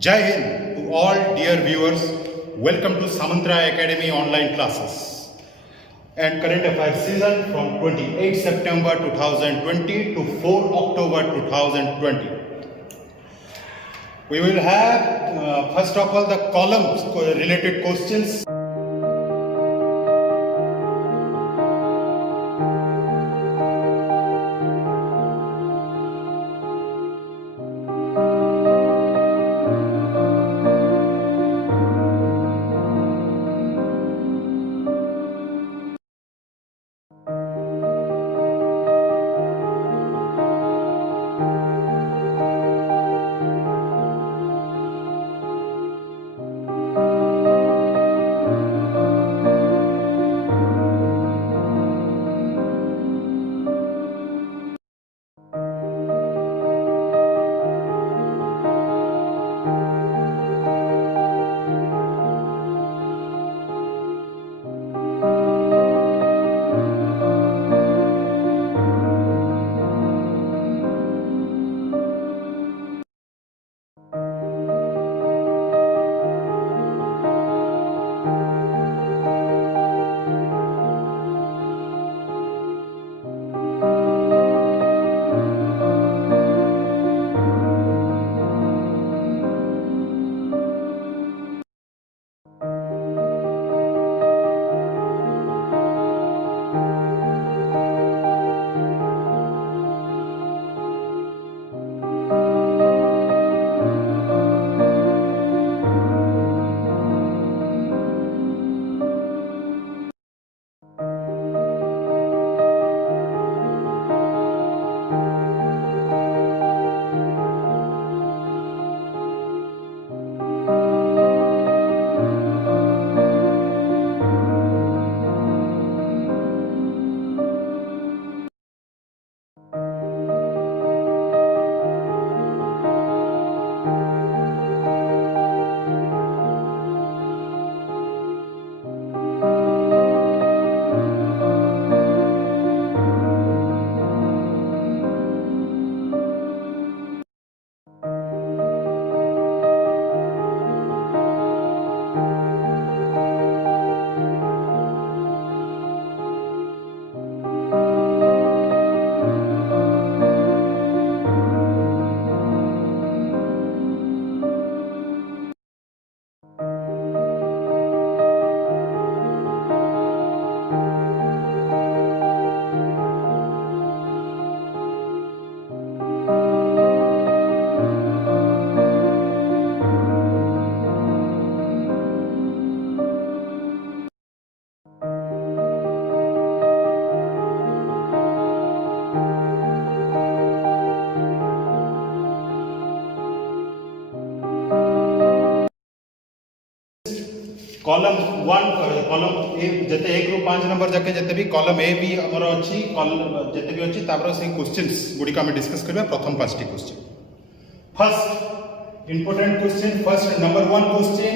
Jai Hind to all dear viewers. Welcome to Samantra Academy online classes and current affairs season from 28 September 2020 to 4 October 2020. We will have first of all the columns related questions. Column 1 column A जते 1 ରୁ 5 number जाके जते भी column A भी हमर अछि column जते भी अछि तापर से क्वेश्चंस गुडी का हम डिस्कस करबा प्रथम 5टी question first important question first number 1 question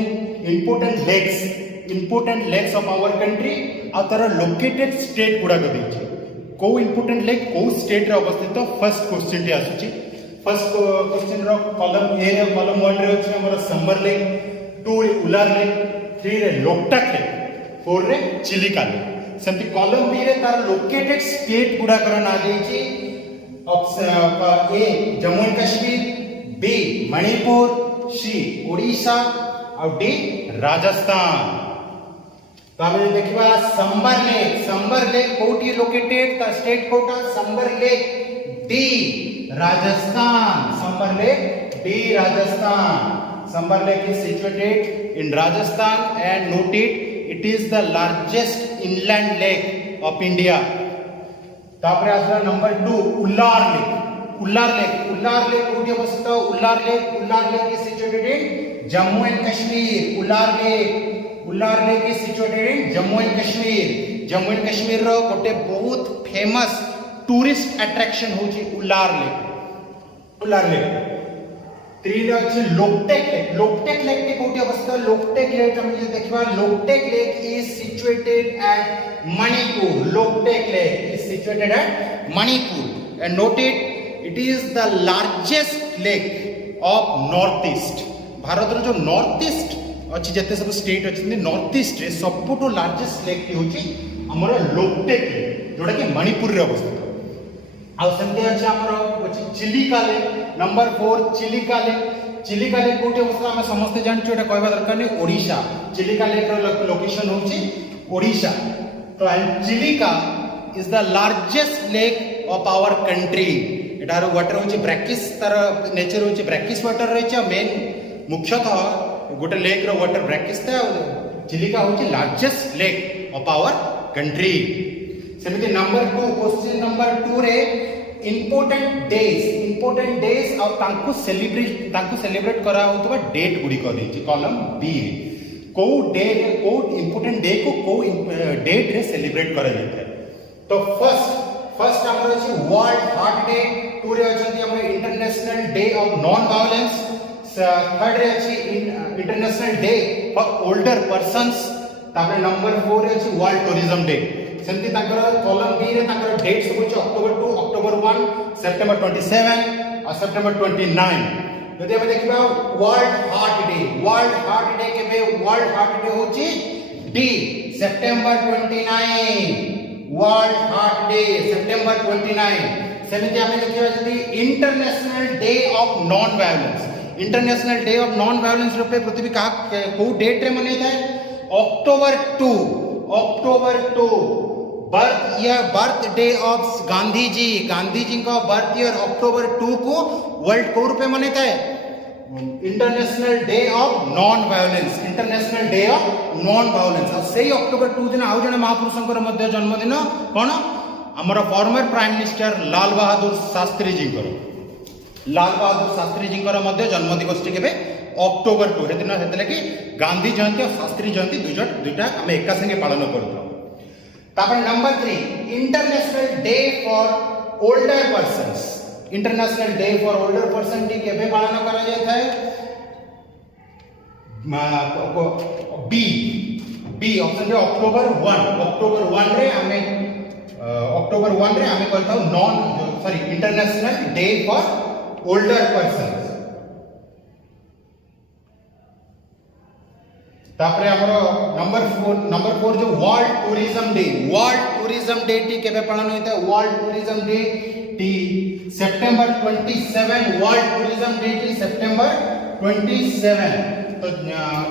important lakes of our country आ तर लोकेटेड स्टेट गुडा को दैछि को इंपोर्टेंट लेग को स्टेट रे अवस्थित फर्स्ट क्वेश्चन टी आसुछि फर्स्ट क्वेश्चन रो कॉलम ए रे कॉलम 1 रे अछि हमर संबर लेग 2 उलार लेग 3 रे लोकटाक लेग 4 रे चिलिका लेग सेमती कॉलम बी रे तार लोकेटेड स्टेट गुडा कर ना दैछि option A Jammu and Kashmir B Manipur C Odisha और डी राजस्थान ताबे देखिबा संबर लेक कोठी लोकेटेड ता स्टेट कोटा Sambhar lake D Rajasthan Sambhar lake D Rajasthan Sambar Lake is situated in Rajasthan and note it is the largest inland lake of India. तापर आसला नंबर 2 उल्लार लेक कोठी अवस्थित Wular lake is situated in Jammu and Kashmir Wular lake is situated in Jammu and Kashmir रो गोटे बहुत famous tourist attraction होची उल्लार lake 3 रे अछि लोकटेक लेक के कोठी अवस्था लोकटेक लेक हम जे देखबा Loktak lake is situated at Manipur and note it is the largest lake of northeast Bharat जो नॉर्थ ईस्ट अच्छी जिते सब स्टेट अच्छे नॉर्थ ईस्ट सबुठ लार्जेस्ट लेक टी हूँ आमर लोकटेक लेक जोटा कि मणिपुर अवस्थित आमती अच्छे आमर Chilika lake number 4 Chilika lake Chilika lake कौटे अवस्थित आम समस्ते जानते यहाँ कहवा दरकार नहीं ओडिशा चिलिका लेक लोकेशन हूँ ओडिशा तो Chilika is the largest lake of our country एटार वाटर हूँ ब्रैकिस तार नेचर हूँ ब्रैकिस वाटर रही मेन मुख्यतः गोटे लेक रो वाटर ब्रैकिस था चिलिका हूँ largest lake of our country सेमती नंबर 2 क्वेश्चन नंबर 2 रे इम्पोर्टेंट डेज और तांको सेलिब्रेट करा होतबा डेट गुडी को देछि कॉलम बी को डे को इम्पोर्टेंट डे को डेट रे सेलिब्रेट करा जाय तो फर्स्ट हमर अछि वर्ल्ड हार्ट डे टू रे अछि हमर international day of non violence third रे अछि international day for older persons तापर नंबर 4 रे अछि वर्ल्ड टूरिज्म डे सेमती ताकर कॉलम बी रे ताकर डेट सब अछि अक्टोबर 2 अक्टोबर 1 सितंबर 27 और सितंबर 29 यदि हम देखिबा वर्ल्ड हार्ट डे केबे वर्ल्ड हार्ट डे होछि डी सितंबर 29 वर्ल्ड हार्ट डे सितंबर 29 सेमती हम देखिबा जदी international day of non violence international day of non violence रूपे पृथ्वी का को डेट रे मनाई जाए October 2 birthday of Gandhi ji का बर्थ ईयर अक्टोबर 2 को वर्ल्ड को रूपे मनाता है international day of non violence और सही अक्टोबर 2 दिन आउ जने महापुरुषंकर मध्य जन्मदिन कोन हमर former prime minister Lal Bahadur Shastri ji मध्य जन्म दिवस केबे अक्टोबर 2 हेदिन हेतले कि गांधी जयंती और शास्त्री जयंती दुईटा आम एका संगे पालन करथौ तापर number 3 international day for older persons international day for older person D केबे पालन करा जाय है बी ऑप्शन रे अक्टोबर 1 रे हमें करथौ international day for older person तापरे हमरो नंबर 4 जो वर्ल्ड टूरिज्म डे टी केबे पालन होता है वर्ल्ड टूरिज्म डे टी सितंबर 27 वर्ल्ड टूरिज्म डे टी सितंबर 27 तो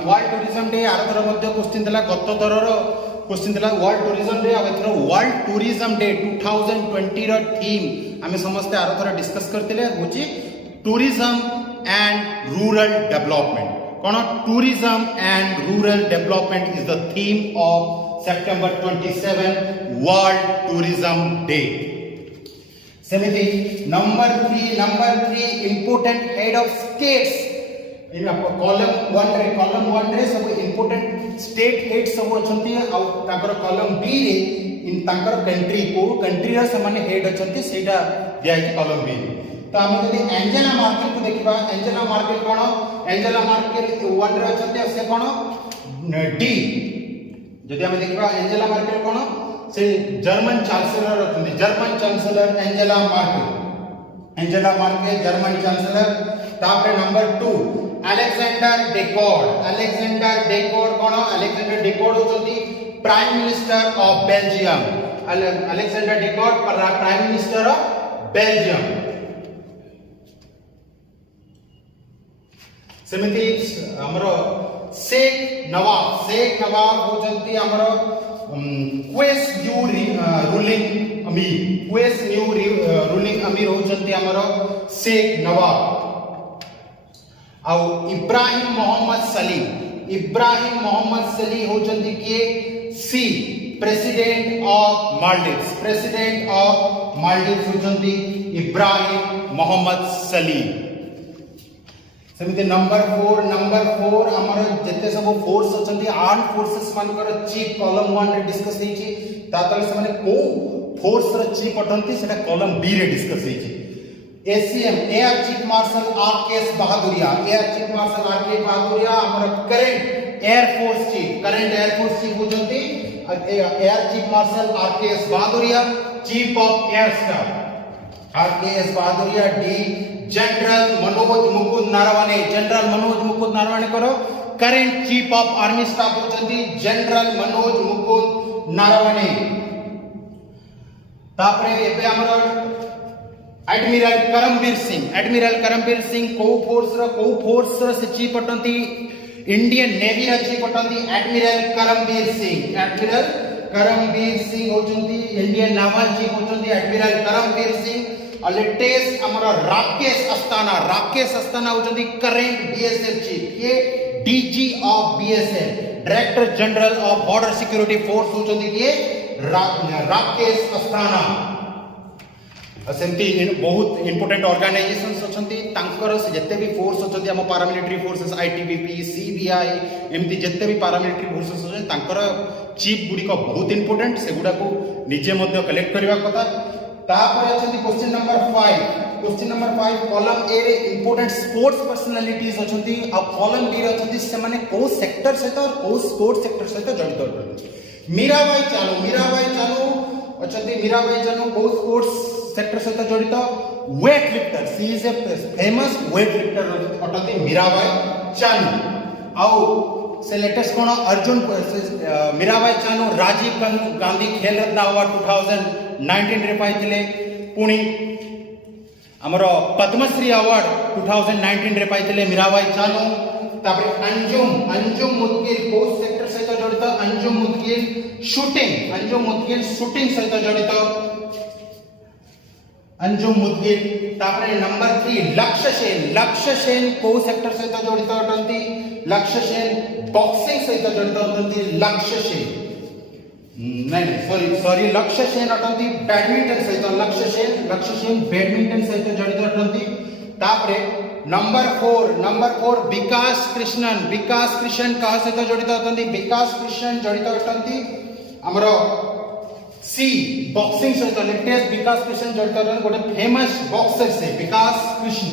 वर्ल्ड टूरिज्म डे आरथर मध्य क्वेश्चन दिला गत तरर क्वेश्चन दिला वर्ल्ड टूरिज्म डे आ वर्ल्ड टूरिज्म डे 2020 रो थीम आमे समस्त आरथर डिस्कस करथिले होची टूरिज्म एंड रूरल डेवलपमेंट कोन tourism and rural development is the theme of सितंबर 27 वर्ल्ड टूरिज्म डे सेमिति number 3 important head of states in column 1 रे सब इंपोर्टेंट स्टेट हेड सब अछंती आ ताकर कॉलम बी रे इन ताकर कंट्री रा समान हेड अछंती सेटा दिया है कॉलम बी तो हम यदि एंजेला मार्केल को देखिबा एंजेला मार्केल कोन एंजेला मार्केल 1 रे अछंती से कोन डी यदि हम देखिबा एंजेला मार्केल कोन से जर्मन चांसलर अछंती German chancellor Angela Merkel German chancellor तापर नंबर 2 अलेक्जेंडर डेकोड कोन अलेक्जेंडर डेकोड होचंती prime minister of Belgium Alexander De Croo prime minister of Belgium सेमिति हमरो शेख नवाब होचंती हमरो क्वेस न्यू रूलिंग अमीर होचंती हमरो शेख नवाब आ इब्राहिम मोहम्मद सली होचंती के सी प्रेसिडेंट ऑफ मालदीव्स होचंती इब्राहिम मोहम्मद सली सेमिति नंबर 4 हमर जते सब फोर्स अछंती आर्म फोर्सेस मानकर चीफ कॉलम 1 रे डिस्कस हेची तातले से माने को फोर्स रे चीफ अटंती सेटा कॉलम बी रे डिस्कस हेची ACM air chief marshal RKS Bhadauria हमर करंट एयरफोर्स चीफ होचंती air chief marshal RKS Bhadauria chief of air staff RKS Bhadauria, D general Manoj Mukund Naravane, general Manoj Mukund Naravane करो current chief of army staff होचंती जनरल मनोज मुकुंद नारवणे। तापरे एबे हमर एडमिरल करमबीर सिंह को फोर्स से चीफ अटंती इंडियन नेवी रा चीफ अटंती admiral Karambir Singh होचंती Indian naval chief होचंती एडमिरल करमबीर सिंह। और लेटेस्ट हमर राकेश अस्थाना होचंती करेंट बीएसएफ चीफ, ये DG of BSF director general of border security force होचंती ये राकेश अस्थाना। सेमती बहुत इंपोर्टेंट ऑर्गेनाइजेशंस अछंती तांकर से जत्ते भी फोर्स अछंती हम पैरामिलिटरी फोर्सेस आईटीबीपी सीबीआई एमती जत्ते भी पैरामिलिटरी फोर्सेस अछंती तांकर चीफ गुडी को बहुत इंपोर्टेंट से गुडा को निजे मध्य कलेक्ट करबा कथा। तापर अछंती क्वेश्चन नंबर 5 कॉलम ए रे इंपोर्टेंट स्पोर्ट्स पर्सनालिटीज अछंती आ कॉलम बी रे अछंती से माने को सेक्टर सहित और को स्पोर्ट्स सेक्टर सहित जड़ित अछंती। मीराबाई चानू अछंती मीराबाई चानू को स्पोर्ट्स सेक्टर सहित जड़ित weight lifter, she is a famous weight lifter अटंती मीराबाई चानू। आउ से लेटेस्ट कोन अर्जुन मीराबाई चानू राजीव गांधी खेल रत्न अवार्ड 2019 रे पाइथिले, पुणी हमरो पद्मश्री अवार्ड 2019 रे पाइथिले मीराबाई चानू। तापर अंजुम मुदगिल पोस्ट सेक्टर सहित जड़ित, अंजुम मुदगिल शूटिंग सहित जड़ित अंजुम मुदगिल। तापर नंबर 3 लक्ष्य सेन को सेक्टर सहित जड़ित अटंती, लक्ष्य सेन बॉक्सिंग सहित जड़ित अटंती, लक्ष्य सेन अटंती बैडमिंटन सहित, लक्ष्य सेन बैडमिंटन सहित जड़ित अटंती। तापर नंबर 4 विकास कृष्णन कहा सहित जड़ित अटंती, विकास कृष्णन जड़ित अटंती हमरो सी बॉक्सिंग सहित लेटेस्ट विकास कृष्ण जड़ित अटंती गोटे फेमस बॉक्सर से विकास Krishna.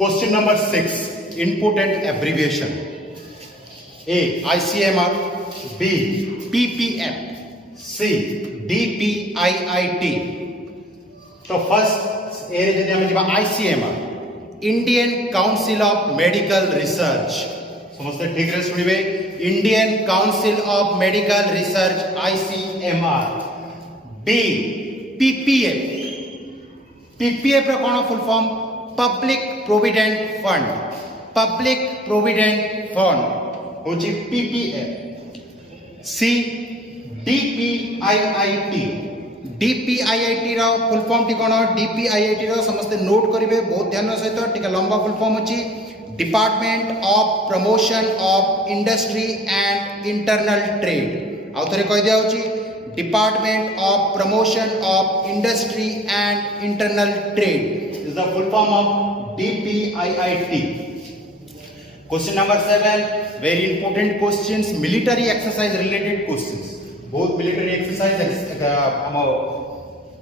Question number 6, input and abbreviation. A. ICMR, B. PPM, C. DPIIT. So first area ICMR, Indian Council of Medical Research. समझते ठीक रहे सुनिए, Indian Council of Medical Research ICMR. B. PPF. PPF रा कौन full form? Public Provident Fund. Public provident fund होची PPF. सी DPIIT. DPIIT रो full form T कोन? DPIIT रो समस्त note करिवे बहुत ध्यान सहित, टिके लंबा फुल फॉर्म अछि department of promotion of industry and internal trade. आउ थरे कहि दिया होची department of promotion of industry and internal trade is the full form of DPIIT. Question number 7, very important questions, military exercise related questions. बहुत military exercise हम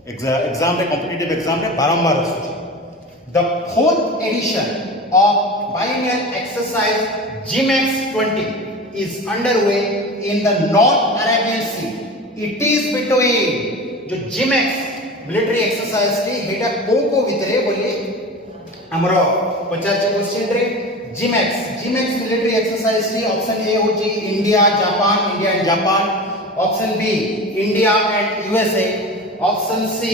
exam रे competitive exam रे बारंबार आसुची। The 4th edition of biennial exercise GMEX 20 is underway in the North Arabian Sea. It is between जो GMEX military exercise T हेटा को भितरे बोले हमरो 50 क्वेश्चन रे GMEX military exercise टी ऑप्शन ए होची India and Japan, option B India and USA, option C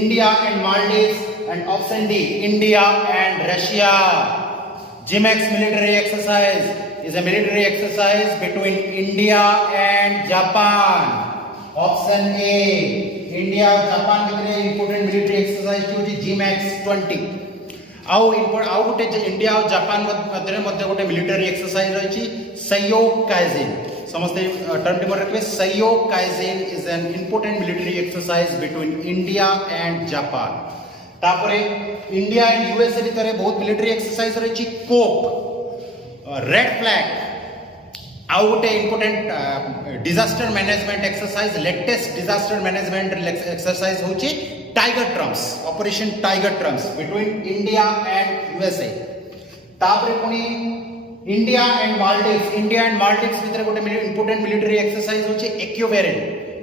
India and Maldives, and option D India and Russia. GMEX military exercise is a military exercise between India and Japan. Option A India और Japan भितरे important military exercise होची GMEX 20। आउ गोटे India और Japan मध्य गोटे military exercise रही सहयोग kaizen. समस्त टर्म टी मन रखिए सहयोग kaizen is an important military exercise between India and Japan. तापरे इंडिया एंड यूएसए भितर बहुत मिलिटरी एक्सरसाइज रही कोप, रेड फ्लैग, आउ गोटे important disaster management exercise, latest disaster management exercise होची tiger triumph, operation tiger triumph between India and USA. तापरे पुनी India and Maldives भितर गोटे इंपोर्टेंट मिलिटरी एक्सरसाइज होची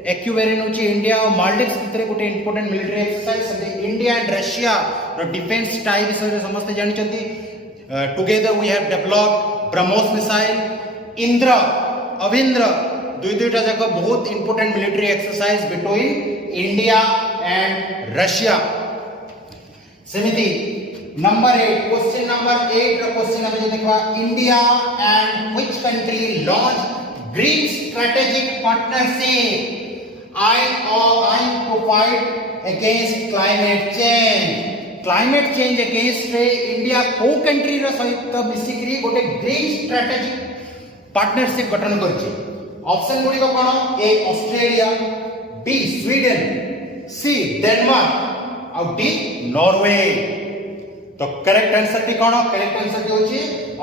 एक्यूवेरिन होची इंडिया और मालदीव्स भितर गोटे important military exercise. India and Russia रो डिफेंस टाई विषय समस्त जानिचंती। Together we have developed BrahMos missile, Indra Aviaindra दुईटा जाक बहुत important military exercise between India and Russia. सेमिति नंबर 8 क्वेश्चन नंबर 8 रो क्वेश्चन हम जे देखबा India and which country launch green strategic partnership eyeing to fight against climate change against रे India को कंट्री रो सहित मिसिकरी गोटे ग्रीन स्ट्रेटेजिक पार्टनरशिप गठन करछि। ऑप्शन गुडी को कोन? A Australia, B Sweden, C Denmark और डी नॉर्वे। तो करेक्ट आंसर टी कोन? करेक्ट आंसर होछि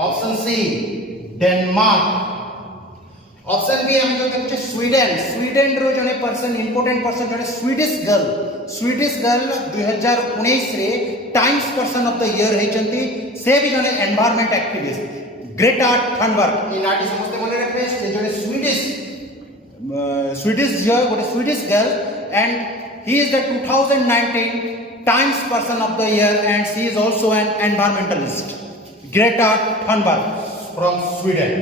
option C Denmark. Option B हम जो देखछे स्वीडन रो जने पर्सन इंपोर्टेंट पर्सन जने स्वीडिश गर्ल 2019 रे Times person of the year हेचंती। से भी जने एनवायरनमेंट एक्टिविस्ट ग्रेटा थनबर्ग। इ नाटी समस्त मने रखबे से जने Swedish girl and he is the 2019 Times person of the year and she is also an environmentalist Greta Thunberg from Sweden.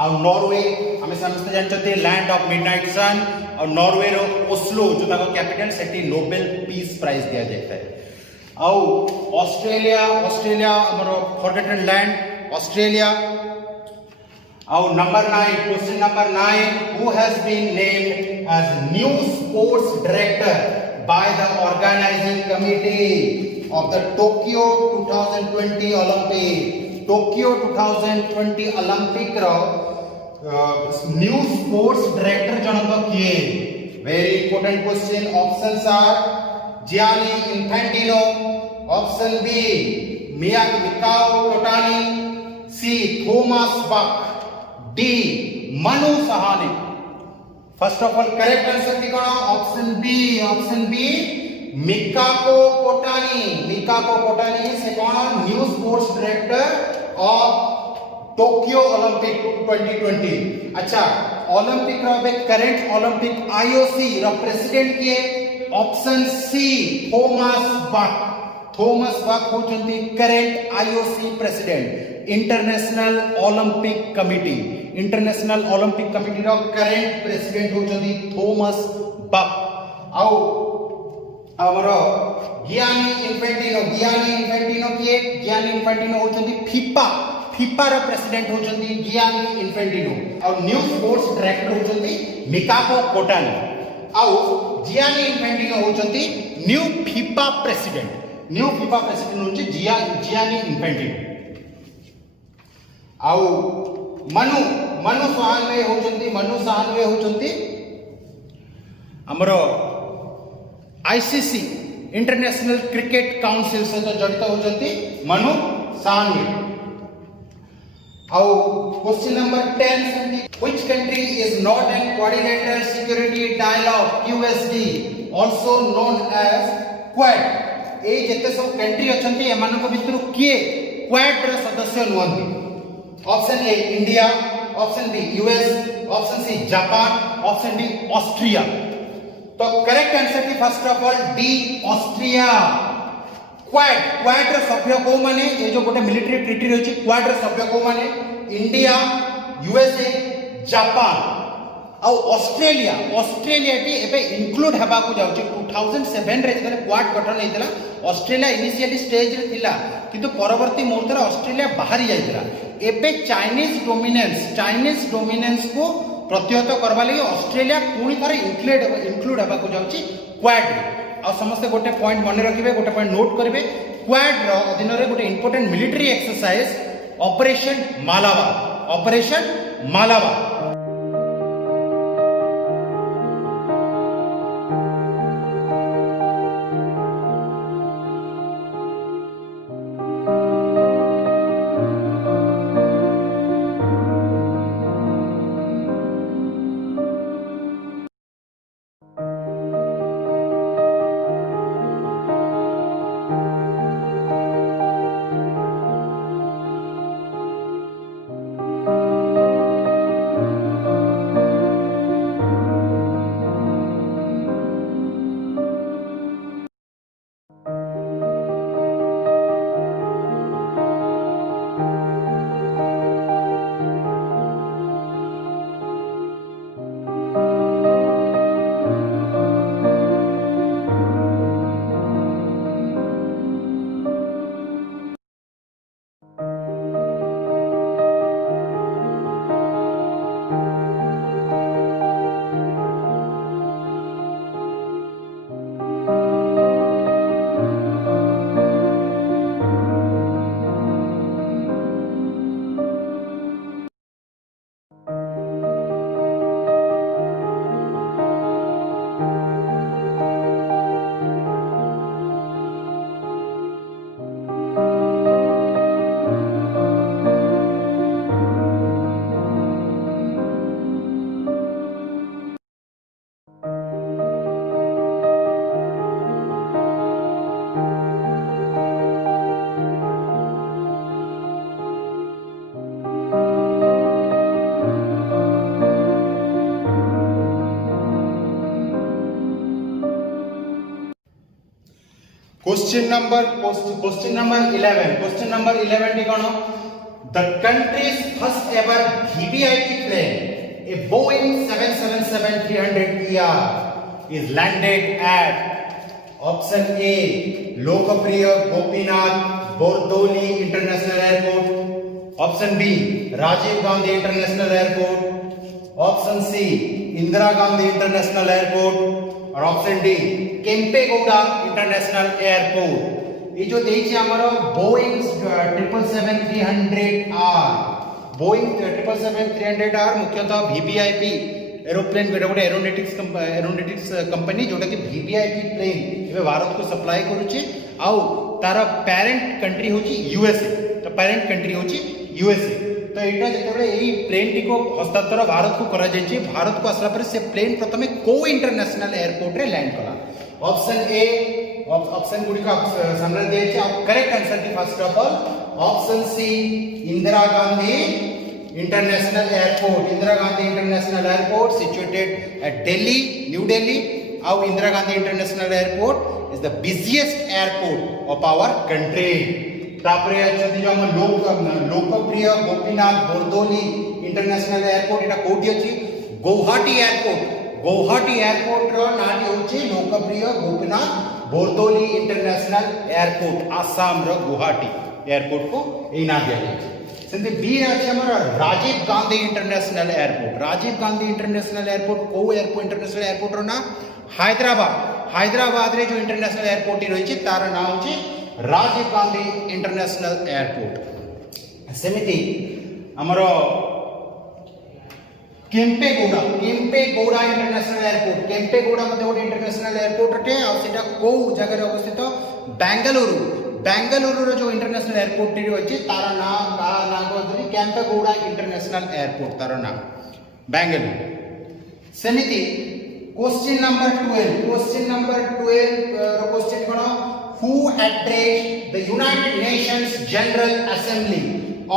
और नॉर्वे हमें समझते जानते लैंड ऑफ मिडनाइट सन और नॉर्वे रो ओस्लो जो ताको कैपिटल सेठी नोबेल पीस प्राइज दिया जाता है। और ऑस्ट्रेलिया हमरो फॉरगॉटन लैंड ऑस्ट्रेलिया। और number 9 question number 9 who has been named as new sports director by the organising committee of the Tokyo 2020 Olympic. Tokyo 2020 Olympic रो न्यू स्पोर्ट्स डायरेक्टर जनक किए? Very important question. Options are Gianni Infantino, option B Mikako Kotani, C Thomas Bach, D Manu Sawhney. First of all correct answer टी कोन? Option B Mikako Kotani से कोन? New sports director of Tokyo Olympic 2020। अच्छा, Olympic रो current Olympic IOC रो president किए? Option C Thomas Bach होचंती current IOC president. International Olympic committee रो करंट प्रेसिडेंट होचंती थॉमस बक। आउ हमरो गियानी इन्फेंटिनो किए? गियानी इन्फेंटिनो होचंती फिफा रो प्रेसिडेंट होचंदी गियानी इन्फेंटिनो और न्यू स्पोर्ट्स डायरेक्टर होचंदी मिकाको कोटानी और गियानी इन्फेंटिनो होचंदी न्यू फिफा प्रेसिडेंट होची गियानी इन्फेंटिनो और मनु साहानवे होचंदी हमरो आईसीसी इंटरनेशनल क्रिकेट काउंसिल से जड़ित होचंदी Manu Sawhney. Question number 10, which country is Northern Quadrilateral Security Dialogue QSD also known as Quad? ए जेते सब कंट्री अछंती एमानक भितरु किए क्वाड र सदस्य नुहंती? Option A India, option B US, option C Japan, option D Austria. तो करेक्ट आंसर की first of all D Austria. Quad र सभ्य को माने ए जो गोटे मिलिटरी ट्रीटी रहछि क्वाड र सभ्य को माने इंडिया, यूएसए, जापान और ऑस्ट्रेलिया टी एबे इंक्लूड हेबा को जाउछि 2007 रे जने क्वाड गठन हेतिला। ऑस्ट्रेलिया इनिशियली स्टेज रे थिला किंतु परवर्ती मुहूर्त रे ऑस्ट्रेलिया बाहरी जाइतिला। एबे चाइनीज डोमिनेंस को प्रतिहत करबा लागि ऑस्ट्रेलिया पुणी थरे इंक्लूड हेबा को जाउछि क्वाड रे। आ समस्त गोटे पॉइंट मन रखिबे, गोटे पॉइंट नोट करिवे, क्वाड रो अधीन रे गोटे important military exercise operation Malabar. Question number 11 टी कोन? The country's first ever VVIP plane, a Boeing 777-300ER, is landed at option A, Lokpriya Gopinath Bordoli International Airport, option B, Rajiv Gandhi International Airport, option C, Indira Gandhi International Airport और option D Kempegowda international airport. ये जो देछि हमरो Boeing 777-300R मुख्यतः VVIP aeroplane गोटे aeronautics company जोटा कि VVIP plane एबे भारत को सप्लाई करूची आउ तार पेरेंट कंट्री होची यूएसए। तो पेरेंट कंट्री होची यूएसए। तो एटा जेतेबे एई प्लेन टी को हस्तांतर भारत को करा जायछि, भारत को आसला पर से प्लेन प्रथमे को इंटरनेशनल एयरपोर्ट रे लैंड कला। ऑप्शन ए ऑप्शन गुडी का सामने दिए छै। करेक्ट आंसर की first of all option C Indira Gandhi international airport. Indira Gandhi international airport situated at Delhi, new Delhi. आउ Indira Gandhi international airport is the busiest airport of our country. तापरे अछति जो हम लोकप्रिय गोपीनाथ बोरदोली इंटरनेशनल एयरपोर्ट एटा कोठी अछि? गुवाहाटी एयरपोर्ट रो नाम होछि लोकप्रिय गोपीनाथ बोरदोली इंटरनेशनल एयरपोर्ट। आसाम रो गुवाहाटी एयरपोर्ट को ए ना दिया जाय। सेमती बी रे अछि हमर Rajiv Gandhi international airport. Rajiv Gandhi international airport को एयरपोर्ट इंटरनेशनल एयरपोर्ट रो ना हैदराबाद। हैदराबाद रे जो इंटरनेशनल एयरपोर्ट रही छै तार नाम होछि राजीव गांधी इंटरनेशनल एयरपोर्ट। सेमिति हमरो केम्पेगौड़ा इंटरनेशनल एयरपोर्ट। केम्पेगौड़ा मध्ये गोटे इंटरनेशनल एयरपोर्ट अटे आ सेटा को जगह रे अवस्थित बेंगलुरु। बेंगलुरु रो जो इंटरनेशनल एयरपोर्ट टी अछि तार नाम होछि केम्पेगौड़ा इंटरनेशनल एयरपोर्ट तार नाम बेंगलुरु। सेमिति क्वेश्चन नंबर 12 क्वेश्चन कोन who addressed the United Nations general assembly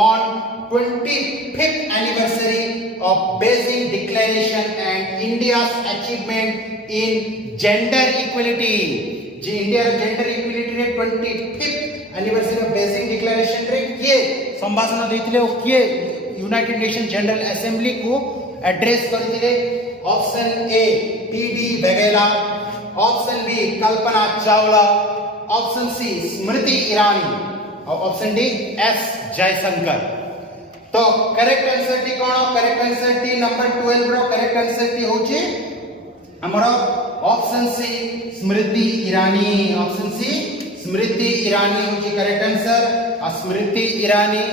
on 25th anniversary of Beijing Declaration and India's achievement in gender equality। जी इंडिया रो जेंडर इक्वालिटी रे 25th anniversary of Beijing declaration रे किए संभाषण देथिले ओ किए यूनाइटेड नेशन जनरल असेंबली को एड्रेस करथिले। ऑप्शन ए टीडी वेगेला, option B Kalpana Chawla, option C Smriti Irani और ऑप्शन डी एस जयशंकर। तो करेक्ट आंसर टी कोन? करेक्ट आंसर टी नंबर 12 रो करेक्ट आंसर टी होची हमरो ऑप्शन सी स्मृति ईरानी। ऑप्शन सी स्मृति ईरानी होची करेक्ट आंसर। आ स्मृति ईरानी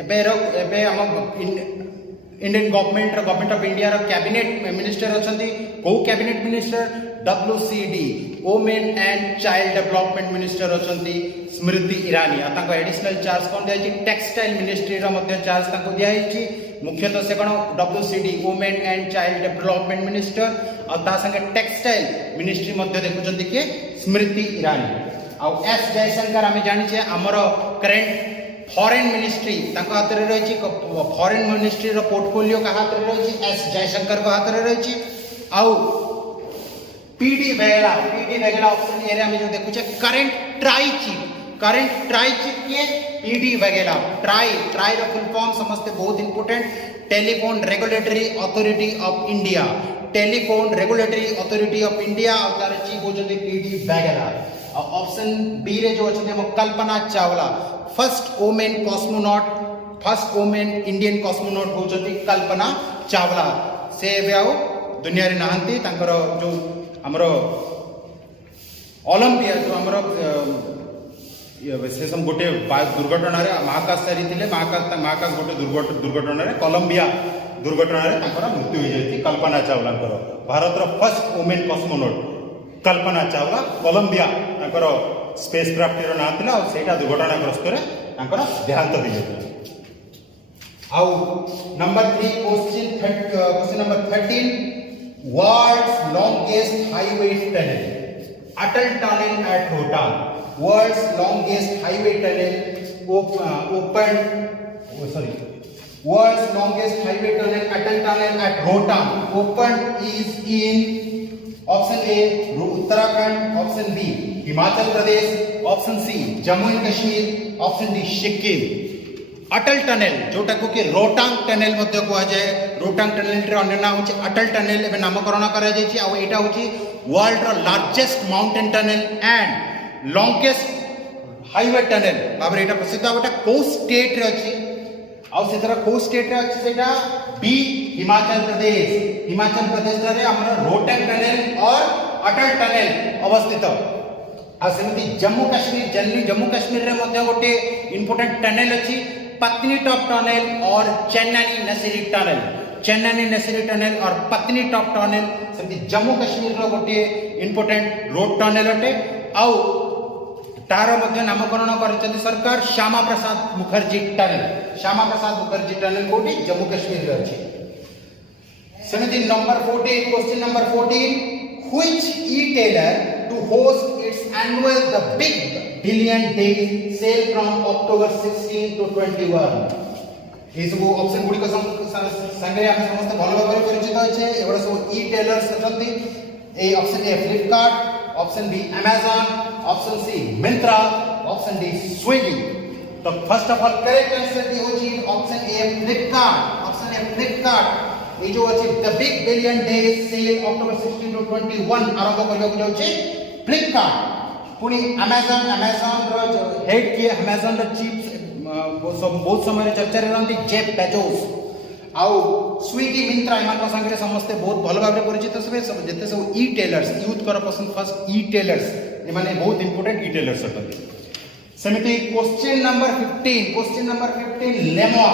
एबे हम इंडियन गवर्नमेंट ऑफ इंडिया रो कैबिनेट मिनिस्टर अछंती। को cabinet minister? WCD women and child development minister अछंती स्मृति ईरानी। आ ताको एडिशनल चार्ज कोन दिया छि टेक्सटाइल मिनिस्ट्री रो मध्ये चार्ज ताको दिया छि। मुख्यतः से कोन WCD women and child development minister और ता संगे टेक्सटाइल मिनिस्ट्री मध्ये देखुचंती के स्मृति ईरानी। आ एस जयशंकर हमें जानि छे हमरो करंट फॉरेन मिनिस्ट्री ताको हाथ रे रही छि। फॉरेन मिनिस्ट्री रो पोर्टफोलियो का हाथ रे रही छि एस जयशंकर को हाथ रे रही छि। आ पीडी वेगेला ऑप्शन ए रे हम जो देखु छे करंट ट्राई चीफ के पीडी वेगेला। ट्राई रो फुल फॉर्म समझते बहुत important telephone regulatory authority of India. Telephone regulatory authority of India और तार चीफ होचंती पीडी वेगेला। और ऑप्शन बी रे जो होचंती हम Kalpana Chawla. First women Indian cosmonaut होचंती कल्पना चावला। से बेआउ दुनिया रे नहांती तांकर जो हमरो ओलंपिया जो हमरो से सम गोटे दुर्घटना रे महाकाशचारी थिले। महाकाश गोटे दुर्घटना रे कोलंबिया दुर्घटना रे तांकर मृत्यु हो जायति कल्पना चावलांकर। Bharat row first women cosmonaut Kalpana Chawla Colombia तांकर स्पेस क्राफ्ट रो नाम थिला और सेटा दुर्घटनाग्रस्त रे तांकर देहांत हो जायति। आउ number 3 question number 13 world's longest highway tunnel Atal tunnel at Rohtang. World's longest highway tunnel world's longest highway tunnel Atal tunnel at Rohtang opened is in option A Uttarakhand, option B Himachal Pradesh, option C Jammu and Kashmir, option D Sikkim। Atal tunnel जोटा को कि Rohtang tunnel मध्ये को जाय। Rohtang tunnel रे अन्य नाम होची अटल टनल एबे नामकरण करा जाय छी। आ एटा होची वर्ल्ड रो largest mountain tunnel and longest highway tunnel बाबरे एटा प्रसिद्ध। एटा को स्टेट रे अछि आ सेतरा को स्टेट रे अछि सेटा बी हिमाचल प्रदेश। हिमाचल प्रदेश रे हमर रोहतांग टनल और अटल टनल अवस्थित। आ सेमति जम्मू कश्मीर रे मध्ये गोटे इंपोर्टेंट टनल अछि पत्नी टॉप टनल और चेन्नई नसीरी टनल और पत्नी टॉप टनल सेमति जम्मू कश्मीर रो गोटे इंपोर्टेंट रोड टनल अटे। आउ तार मध्ये नामकरण करछथि सरकार श्यामा प्रसाद मुखर्जी टनल कोटी जम्मू कश्मीर रे अछि। सेमति number 14 question number 14 which etailer to host its annual the big billion days sale from October 16 to 21। ये सब ऑप्शन गुडी को संगे हम समस्त भलो भाबरे परिचित अछि। एबडा सब ई-टेलर्स अछंती। A option A Flipkart, option B Amazon, option C Myntra, option D Swiggy. तो first of all correct answer दी होची ऑप्शन ए फ्लिपकार्ट। ये जो अछि the big billion days sale October 16 to 21 आरंभ करियो को जाउची फ्लिपकार्ट। पुनी Amazon रो हेड किए Amazon रो चीफ बहुत समय चर्चा रहती जेफ बेजोस आउ स्विगी मिंत्रा एमान संगे समस्ते बहुत भल भाव परिचित थे जिते सब ई टेलर्स यूथ कर पसंद फर्स्ट ई टेलर्स एमाने बहुत इंपोर्टेंट ई टेलर्स अटंती सेमिति क्वेश्चन नंबर 15 लेमोआ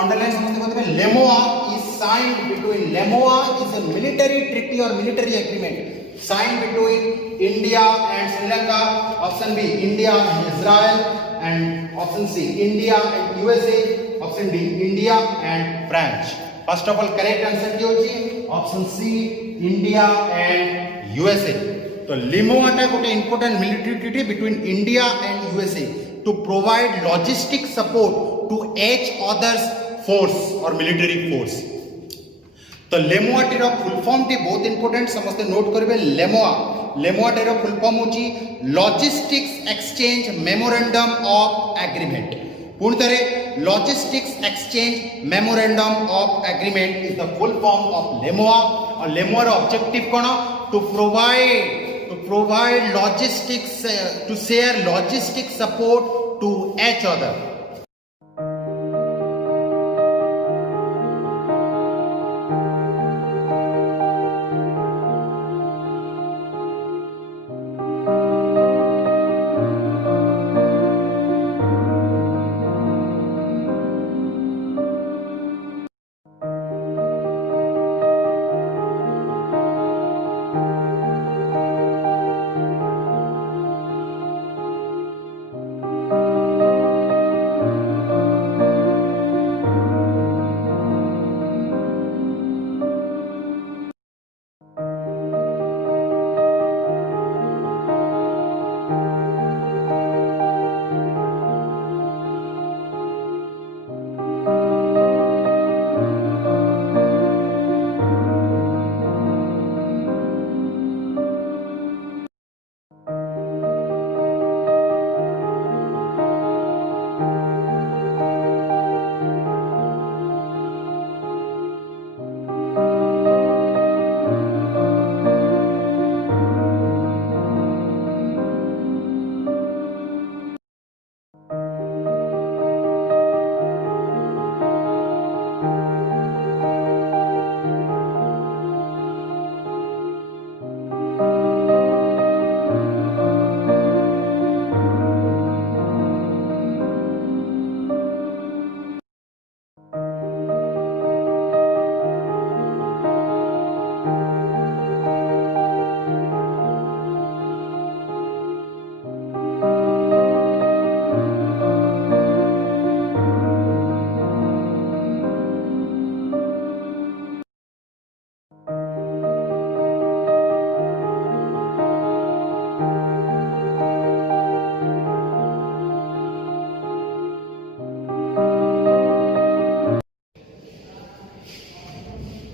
अंडरलाइन समझते कहते LEMOA is signed between LEMOA is a military treaty और military agreement signed between India and Sri Lanka. Option B, India and Israel. And option C, India and USA. Option D, India and France. First of all, correct answer ki hochi option C, India and USA. So LEMOA ta gote important military treaty between India and USA to provide logistic support to each other's force or military force. तो LEMOA टीर full form टी बहुत important समस्ते note करेंगे LEMOA टीर full form होची logistics exchange memorandum of agreement पुणी the logistics exchange memorandum of agreement is the full form of LEMOA और लेमोआर ऑब्जेक्टिव कौन to provide logistics to share logistic support to each other.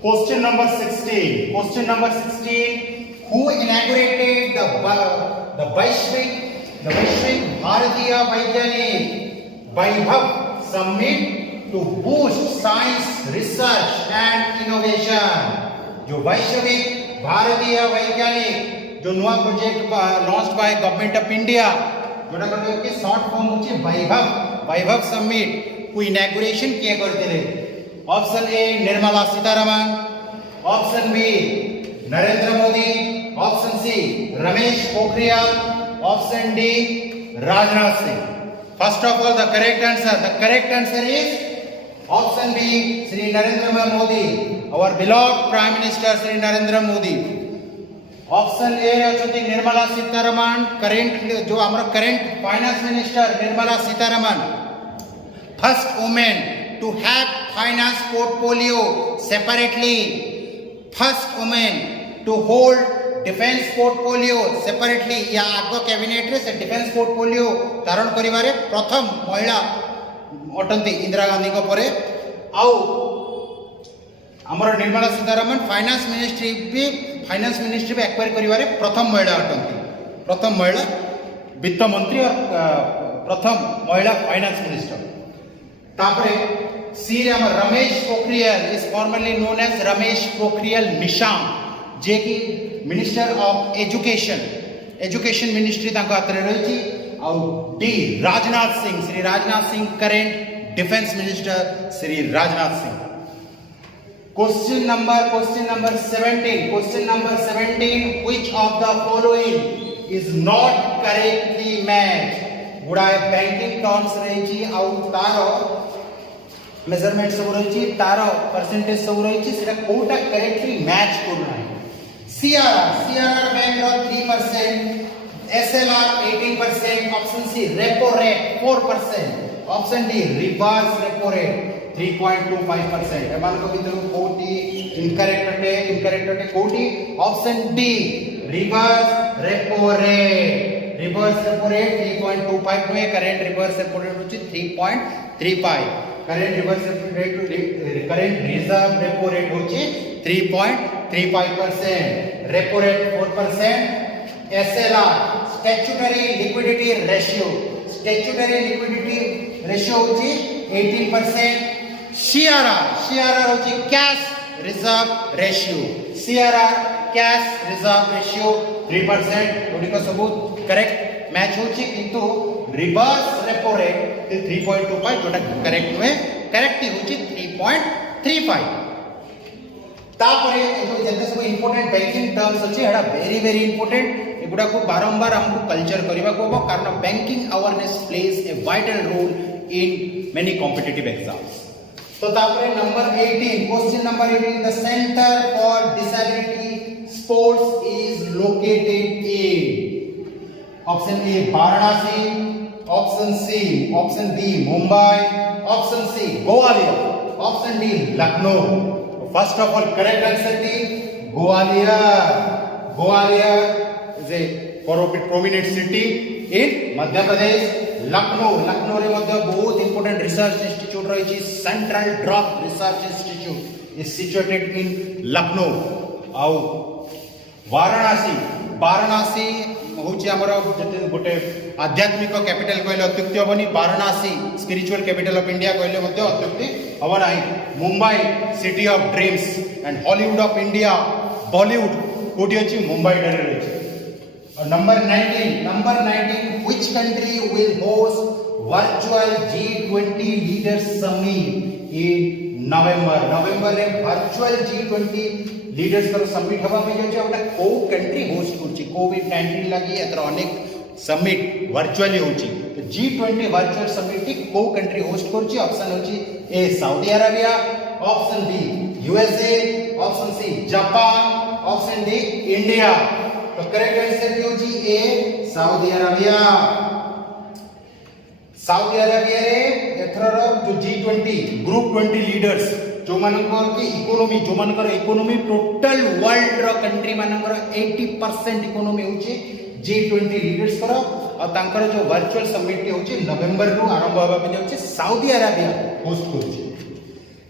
Question number 16. Who inaugurated the Vaishvik Bharatiya Vaigyanik Vaibhav Summit to boost science, research and innovation? जो वैश्विक भारतीय वैज्ञानिक जो नया project launch by government of India जोटा कहते कि short form होची वैभव समिट को इनॉग्रेशन किए करते option A Nirmala Sitharaman, option B Narendra Modi, option C Ramesh Pokhriyal, option D Rajnath Singh. First of all the correct answer is option B Shri Narendra Modi, our beloved prime minister Shri Narendra Modi. Option A अछती Nirmala Sitharaman, current जो हमर current finance minister Nirmala Sitharaman, first women to have finance portfolio separately, first woman to hold defense portfolio separately. या आगो cabinet रे से defence portfolio धारण करिवारे प्रथम महिला अटंती इंदिरा गांधी को परे. आउ हमर निर्मला सीतारमण फाइनेंस मिनिस्ट्री भी एक्वायर करिवारे प्रथम महिला अटंती, प्रथम महिला वित्त मंत्री और प्रथम महिला फाइनेंस मिनिस्टर. तापरे सी रे हमर Ramesh Pokhriyal is formally known as Ramesh Pokhriyal Nishank जे कि मिनिस्टर ऑफ एजुकेशन मिनिस्ट्री तांको हाथ रे रही. आ D Rajnath Singh, Shri Rajnath Singh, current defence minister Shri Rajnath Singh. Question number 17, which of the following is not correctly matched? गुड़ाए बैंकिंग टर्म्स रही आउ तारो मेजरमेंट सब रही तारो परसेंटेज सब रही सेटा कोटा करेक्टली मैच करना है। सीआरआर बैंक रो 3%, SLR 18%, option C repo rate 4%, option D reverse repo rate 3.25%। एमान को भीतर कोटी इनकरेक्ट अटे कोटी option D reverse repo rate 3.25 नुए करेंट रिवर्स रेपो रेट होची 3.35, current reverse repo rate current reserve repo rate होची 3.35%, repo rate 4%, SLR statutory liquidity ratio होची 18%, सीआरआर होची कैश रिजर्व रेशियो 3%। गुड़िक सब करेक्ट मैच होची किंतु रिवर्स रेपो रेट 3.25 जोटा correct नुए, correct होची 3.35। तापरे जो जते सब इंपोर्टेंट बैंकिंग टर्म्स अछि एडा वेरी इंपोर्टेंट, एगुडा को बारंबार हमको कल्चर करबा को हो कारण banking awareness plays a vital role in many competitive exams. तो तापरे question number 18, the centre for disability sports is located in option A Varanasi, option B Mumbai, option C Gwalior, option D Lucknow. First of all correct answer D Gwalior is a prominent city in Madhya Pradesh. Lucknow रे मध्य बहुत important research institute रही छी, central drug research institute is situated in Lucknow. आउ वाराणसी होची हमर गोटे आध्यात्मिक कैपिटल कहले अत्युक्ति हबनी, Varanasi spiritual capital of India कहले मध्य अत्युक्ति हबो नाही। Mumbai city of dreams and Hollywood of India, Bollywood कोठी अछि मुंबई रे रही। Number 19, which country will host virtual G20 leaders summit in November रे virtual G20 लीडर्स कर समिट हवा में जो छै को कंट्री होस्ट करछि, कोविड-19 लागि एतर अनेक समिट वर्चुअली होछि। तो G20 वर्चुअल समिट को कंट्री होस्ट करछि, ऑप्शन होछि A Saudi Arabia, option B USA, option C Japan, option D India. तो करेक्ट आंसर होछि ए सऊदी अरेबिया रे एथर जो G20 ग्रुप 20 लीडर्स जो मानकर की इकोनॉमी टोटल वर्ल्ड रो कंट्री मानकर 80% इकोनॉमी होची G20 लीडर्स करो और तांकर जो वर्चुअल समिट होची नवंबर रु आरंभ होबा पे होची सऊदी अरेबिया होस्ट करची।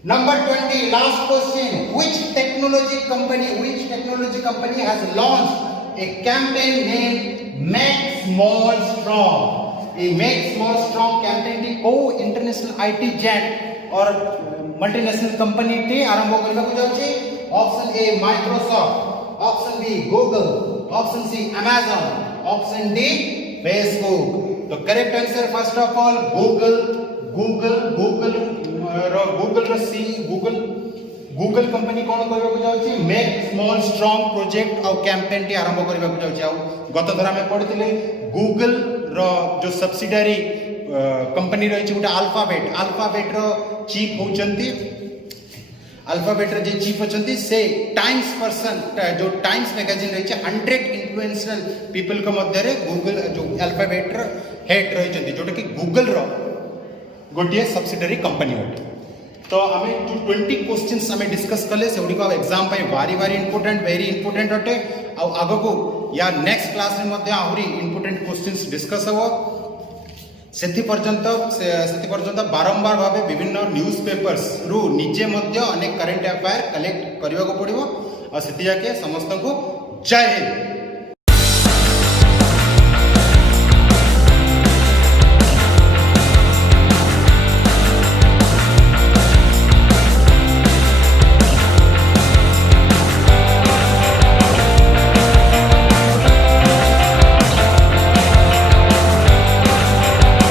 Number 20 last question, which technology company has launched a campaign named Make Small Strong? ये मेक स्मॉल स्ट्रॉन्ग कैंपेन टी को इंटरनेशनल आईटी जेट और मल्टीनेशनल कंपनी टी आरंभ करबा को जाउची। Option A Microsoft, option B Google, option C Amazon, option D Facebook. तो correct answer first of all Google company कोन करबा को जाउची मेक स्मॉल स्ट्रॉन्ग प्रोजेक्ट और कैंपेन टी आरंभ करबा को जाउची। आ गत धरा में पढितले गूगल रो जो सब्सिडियरी कंपनी रही गोटे अल्फाबेट रो चीफ होचंती, अल्फाबेट रो जे चीफ होचंती से टाइम्स पर्सन जो टाइम्स मैगजीन रही 100 इन्फ्लुएंशियल पीपल के मध्य रे गूगल जो अल्फाबेट रो हेड रही चंती जोटा कि गूगल रो गोटे सब्सिडियरी कंपनी होटे। तो हमें जो 20 क्वेश्चंस हमें डिस्कस कले से उडी को एग्जाम पे वेरी इंपोर्टेंट होटे। आ आगो को या नेक्स्ट क्लास में मध्य आहुरी इंपोर्टेंट क्वेश्चंस डिस्कस हो। सेति पर्यंत बारंबार भावे विभिन्न न्यूज पेपर्स रु निजे मध्य अनेक करेंट अफेयर कलेक्ट करबा को पड़िबो और सेति जाके समस्त को जय हिंद।